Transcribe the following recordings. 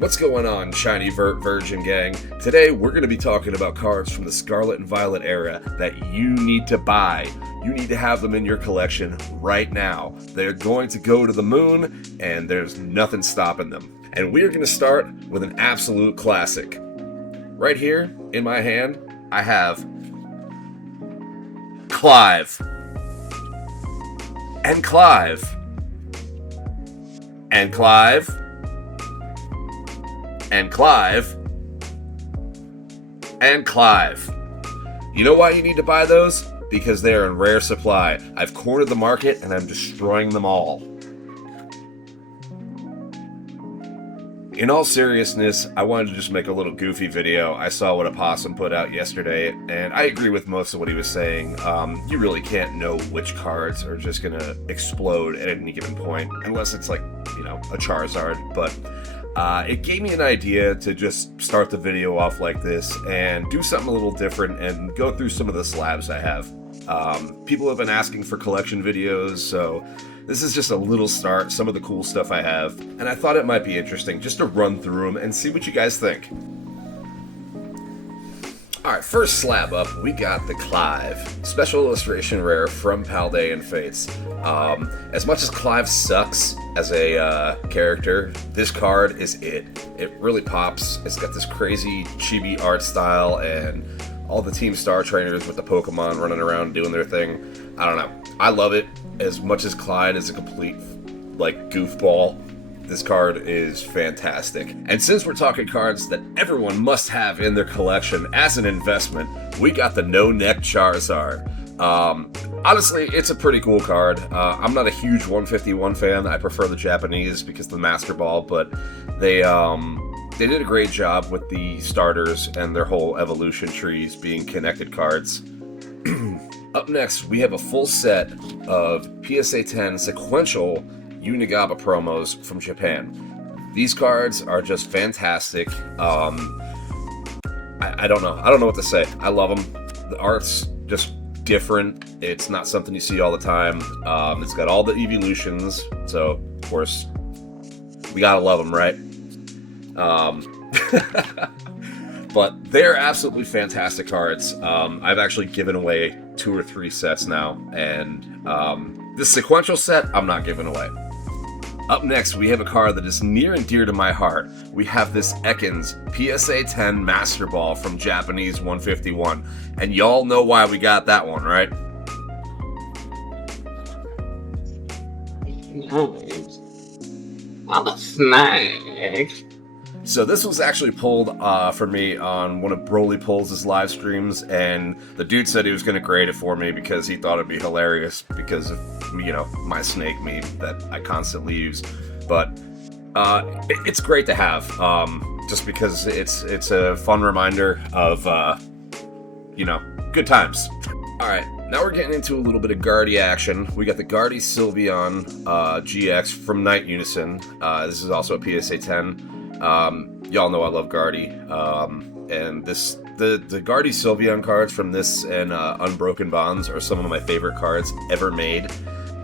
What's going on, Shiny Virgin Gang? Today we're going to be talking about cards from the Scarlet and Violet era that you need to buy. You need to have them in your collection right now. They're going to go to the moon, and there's nothing stopping them. And we're going to start with an absolute classic. Right here in my hand, I have Clive. And Clive. And Clive. And Clive, and Clive. You know why you need to buy those? Because they're in rare supply. I've cornered the market and I'm destroying them all. In all seriousness, I wanted to just make a little goofy video. I saw what a possum put out yesterday, and I agree with most of what he was saying. You really can't know which cards are just gonna explode at any given point, unless it's like, a Charizard, but it gave me an idea to just start the video off like this and do something a little different and go through some of the slabs I have. People have been asking for collection videos, so this is just a little start, some of the cool stuff I have, and I thought it might be interesting just to run through them and see what you guys think. Alright, first slab up, we got the Clive. Special illustration rare from Paldea and Fates. As much as Clive sucks as a character, this card is it. It really pops. It's got this crazy chibi art style and all the Team Star trainers with the Pokemon running around doing their thing. I don't know. I love it. As much as Clyde is a complete, goofball, this card is fantastic. And since we're talking cards that everyone must have in their collection as an investment, we got the No-Neck Charizard. Honestly, it's a pretty cool card. I'm not a huge 151 fan. I prefer the Japanese because of the Master Ball, but they did a great job with the starters and their whole evolution trees being connected cards. Up next, we have a full set of PSA 10 sequential Unigaba promos from Japan. These cards are just fantastic. I don't know what to say. I love them. The art's just different. It's not something you see all the time. It's got all the evolutions, so of course we gotta love them, right? But they're absolutely fantastic cards. I've actually given away 2 or 3 sets now, and this sequential set I'm not giving away. Up next, we have a card that is near and dear to my heart. We have this Ekans PSA 10 Master Ball from Japanese 151. And y'all know why we got that one, right? I'm a snake. So this was actually pulled for me on one of Broly Pulls' live streams, and the dude said he was going to grade it for me because he thought it'd be hilarious because of, my snake meme that I constantly use. But it's great to have, just because it's a fun reminder of, good times. Alright, now we're getting into a little bit of Guardy action. We got the Guardy Sylveon GX from Night Unison. This is also a PSA 10. Y'all know I love Guardy, and the Guardy Sylveon cards from this and Unbroken Bonds are some of my favorite cards ever made.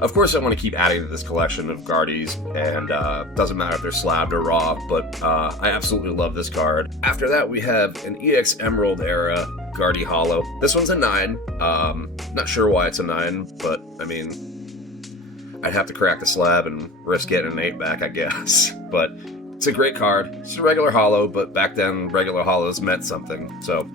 Of course, I want to keep adding to this collection of Guardies, and doesn't matter if they're slabbed or raw, but I absolutely love this card. After that, we have an EX Emerald era Guardy Hollow. This one's a 9. Not sure why it's a 9, but I'd have to crack the slab and risk getting an 8 back, I guess. But it's a great card. It's a regular hollow, but back then regular hollows meant something. So,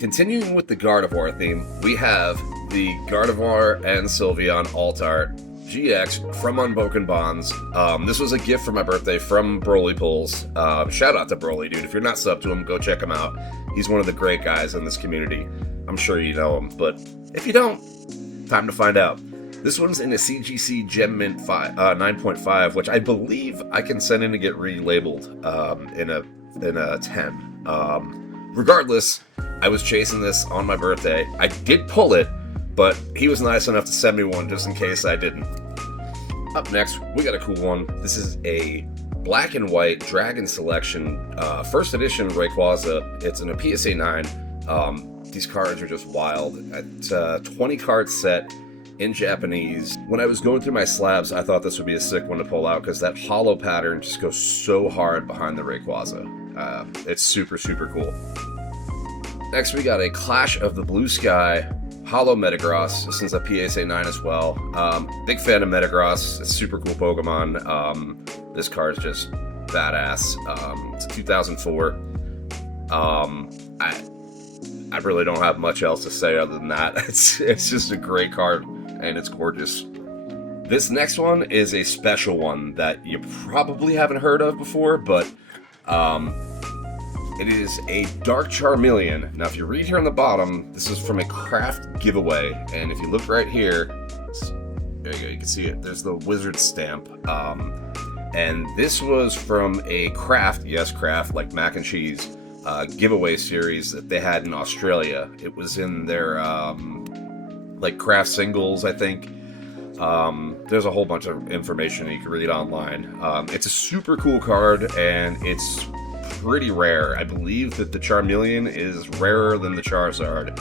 continuing with the Gardevoir theme, we have the Gardevoir and Sylveon Alt Art GX from Unbroken Bonds. This was a gift for my birthday from Broly Pulls. Shout out to Broly, dude. If you're not subbed to him, go check him out. He's one of the great guys in this community. I'm sure you know him, but if you don't, time to find out. This one's in a CGC Gem Mint 9.5, which I believe I can send in to get relabeled in a 10. Regardless, I was chasing this on my birthday. I did pull it, but he was nice enough to send me one just in case I didn't. Up next, we got a cool one. This is a black and white Dragon Selection first edition Rayquaza. It's in a PSA 9. These cards are just wild. It's a 20 card set. in Japanese. When I was going through my slabs, I thought this would be a sick one to pull out because that hollow pattern just goes so hard behind the Rayquaza. It's super, super cool. Next, we got a Clash of the Blue Sky Hollow Metagross. This is a PSA 9 as well. Big fan of Metagross. It's a super cool Pokemon. This card is just badass. It's 2004. I really don't have much else to say other than that. It's just a great card, and it's gorgeous. This next one is a special one that you probably haven't heard of before, but it is a Dark Charmeleon. Now, if you read here on the bottom, this is from a craft giveaway, and if you look right here, there you go, you can see it. There's the wizard stamp, and this was from a craft, yes, craft, like mac and cheese, giveaway series that they had in Australia. It was in their like craft singles, I think. There's a whole bunch of information that you can read online. It's a super cool card, and it's pretty rare. I believe that the Charmeleon is rarer than the Charizard,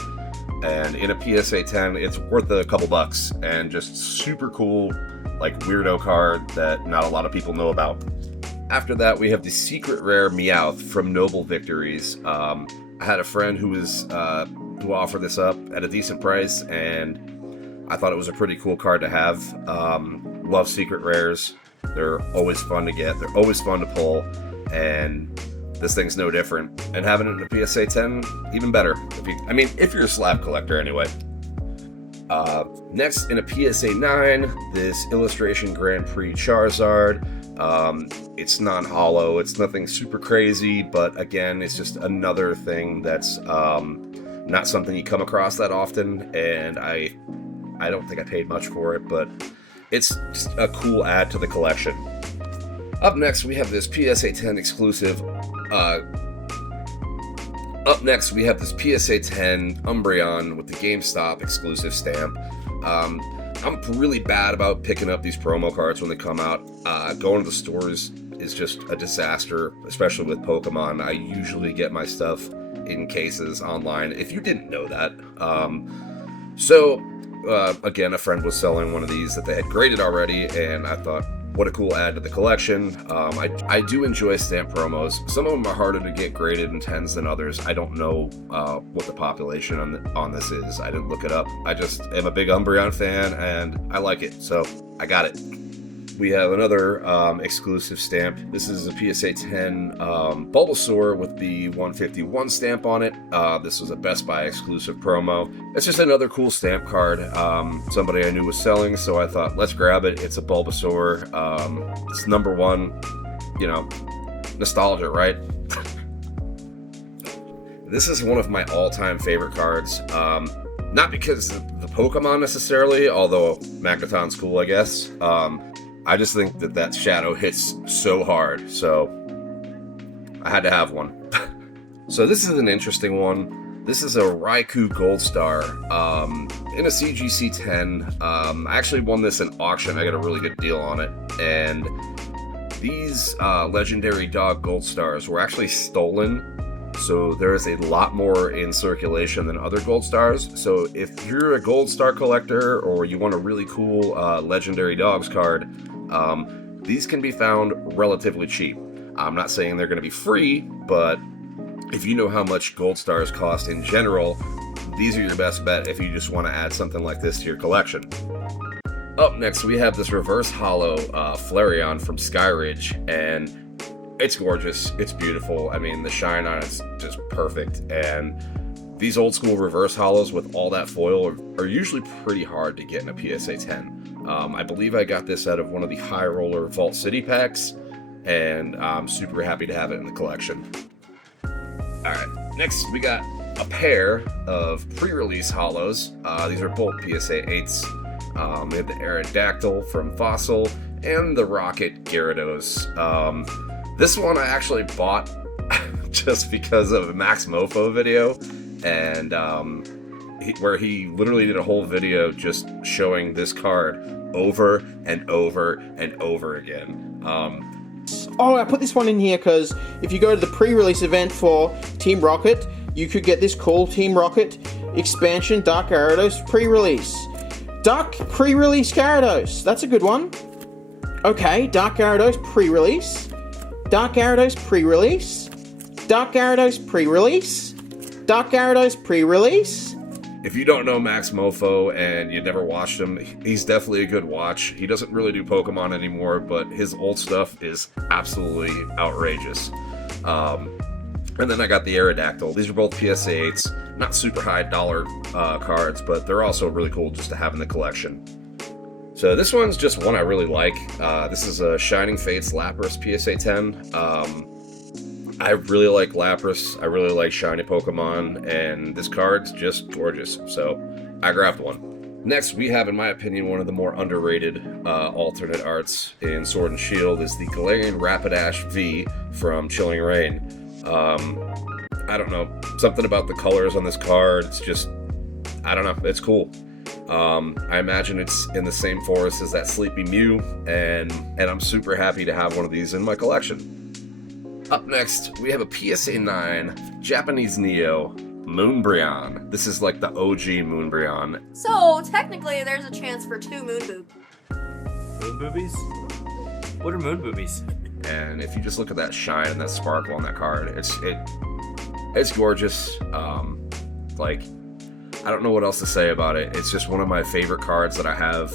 and in a PSA 10 it's worth a couple bucks, and just super cool, like weirdo card that not a lot of people know about. After that, we have the secret rare Meowth from Noble Victories. I had a friend who offered this up at a decent price, and I thought it was a pretty cool card to have. Love secret rares. They're always fun to get. They're always fun to pull, and this thing's no different. And having it in a PSA 10, even better. If you're a slab collector anyway. Next, in a PSA 9, this Illustration Grand Prix Charizard. It's non-hollow, it's nothing super crazy, but again, it's just another thing that's not something you come across that often, and I don't think I paid much for it, but it's just a cool add to the collection. Up next, we have this PSA 10 exclusive. Up next, we have this PSA 10 Umbreon with the GameStop exclusive stamp. I'm really bad about picking up these promo cards when they come out. Going to the stores is just a disaster, especially with Pokemon. I usually get my stuff in cases online, if you didn't know that. Again, a friend was selling one of these that they had graded already, and I thought, what a cool add to the collection. I do enjoy stamp promos. Some of them are harder to get graded in 10s than others. I don't know what the population on this is. I didn't look it up. I just am a big Umbreon fan, and I like it, so I got it. We have another exclusive stamp. This is a PSA 10 Bulbasaur with the 151 stamp on it. This was a Best Buy exclusive promo. It's just another cool stamp card. Somebody I knew was selling, so I thought, let's grab it. It's a Bulbasaur. It's number one. You know, nostalgia, right? This is one of my all-time favorite cards. Not because of the Pokemon necessarily, although Magneton's cool, I guess. I just think that shadow hits so hard, so I had to have one. So this is an interesting one. This is a Raikou Gold Star in a CGC 10. I actually won this in auction. I got a really good deal on it, and these legendary dog Gold Stars were actually stolen. So there is a lot more in circulation than other Gold Stars. So if you're a Gold Star collector or you want a really cool legendary dogs card, these can be found relatively cheap. I'm not saying they're going to be free, but if you know how much Gold Stars cost in general, these are your best bet if you just want to add something like this to your collection. Up next, we have this reverse hollow Flareon from Skyridge, and it's gorgeous. It's beautiful. I mean, the shine on it's just perfect, and these old school reverse hollows with all that foil are usually pretty hard to get in a PSA 10. I believe I got this out of one of the High Roller Vault City packs, and I'm super happy to have it in the collection. Alright, next we got a pair of pre-release hollows. These are both PSA 8s. We have the Aerodactyl from Fossil and the Rocket Gyarados. This one I actually bought just because of a Max Mofo video, and where he literally did a whole video just showing this card over and over and over again. I put this one in here because if you go to the pre-release event for Team Rocket, you could get this cool Team Rocket expansion Dark Gyarados pre-release. Dark pre-release Gyarados. That's a good one. Okay, Dark Gyarados pre-release. Dark Gyarados pre-release. Dark Gyarados pre-release. Dark Gyarados pre-release. If you don't know Max Mofo and you never watched him, he's definitely a good watch. He doesn't really do Pokemon anymore, but his old stuff is absolutely outrageous. And then I got the Aerodactyl. These are both PSA 8s. Not super high dollar cards, but they're also really cool just to have in the collection. So this one's just one I really like. This is a Shining Fates Lapras PSA 10. I really like Lapras. I really like shiny Pokemon, and this card's just gorgeous. So I grabbed one. Next, we have, in my opinion, one of the more underrated alternate arts in Sword and Shield is the Galarian Rapidash V from Chilling Reign. I don't know, something about the colors on this card, it's just, I don't know, it's cool. I imagine it's in the same forest as that Sleepy Mew, and I'm super happy to have one of these in my collection. Up next, we have a PSA 9 Japanese Neo Moonbryon. This is like the OG Moonbryon. So, technically, there's a chance for 2 Moon boobies? What are moon boobies? And if you just look at that shine and that sparkle on that card, it's gorgeous. Like, I don't know what else to say about it. It's just one of my favorite cards that I have.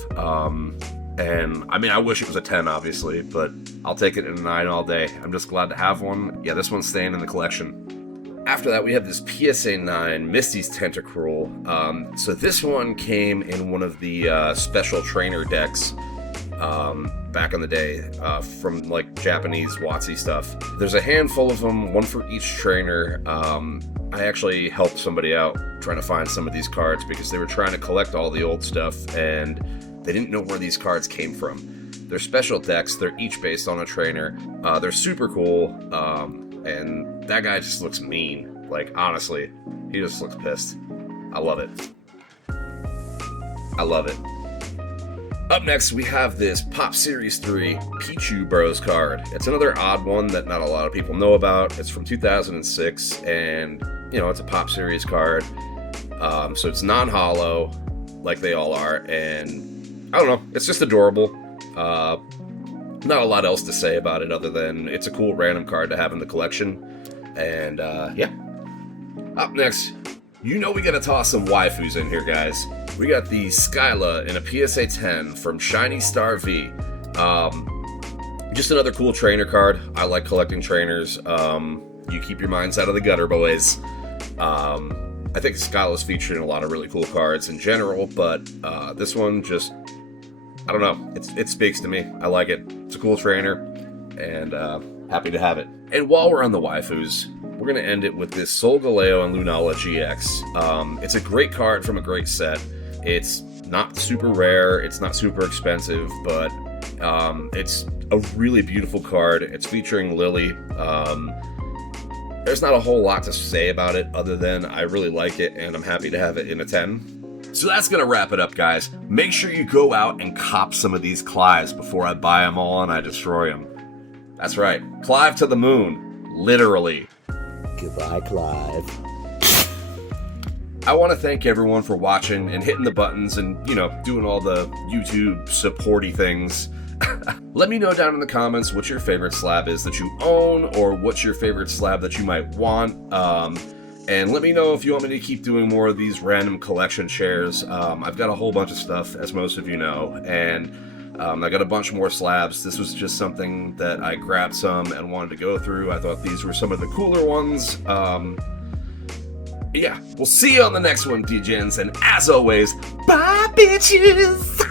And I mean, I wish it was a 10, obviously, but I'll take it in a 9 all day. I'm just glad to have one. Yeah, this one's staying in the collection. After that, we have this PSA 9 Misty's Tentacruel. So this one came in one of the special trainer decks back in the day from like Japanese WotC stuff. There's a handful of them, one for each trainer. I actually helped somebody out trying to find some of these cards because they were trying to collect all the old stuff and they didn't know where these cards came from. They're special decks, they're each based on a trainer. They're super cool, and that guy just looks mean. Like, honestly, he just looks pissed. I love it. I love it. Up next, we have this Pop Series 3 Pichu Bros card. It's another odd one that not a lot of people know about. It's from 2006, and, you know, it's a Pop Series card. So it's non-holo, like they all are, and I don't know, it's just adorable. Not a lot else to say about it other than it's a cool random card to have in the collection. And, yeah. Up next, you know we gotta toss some waifus in here, guys. We got the Skyla in a PSA 10 from Shiny Star V. Just another cool trainer card. I like collecting trainers. You keep your minds out of the gutter, boys. I think Skyla's featured in a lot of really cool cards in general, but this one just, I don't know, it speaks to me. I like it. It's a cool trainer, and happy to have it. And while we're on the waifus, we're going to end it with this Solgaleo and Lunala GX. It's a great card from a great set. It's not super rare, it's not super expensive, but it's a really beautiful card. It's featuring Lily. There's not a whole lot to say about it other than I really like it and I'm happy to have it in a 10. So that's going to wrap it up, guys. Make sure you go out and cop some of these Clives before I buy them all and I destroy them. That's right. Clive to the moon. Literally. Goodbye, Clive. I want to thank everyone for watching and hitting the buttons and, you know, doing all the YouTube supporty things. Let me know down in the comments what your favorite slab is that you own, or what's your favorite slab that you might want. And let me know if you want me to keep doing more of these random collection shares. I've got a whole bunch of stuff, as most of you know, and I got a bunch more slabs. This was just something that I grabbed some and wanted to go through. I thought these were some of the cooler ones. Yeah, we'll see you on the next one, DJs, and as always, bye, bitches!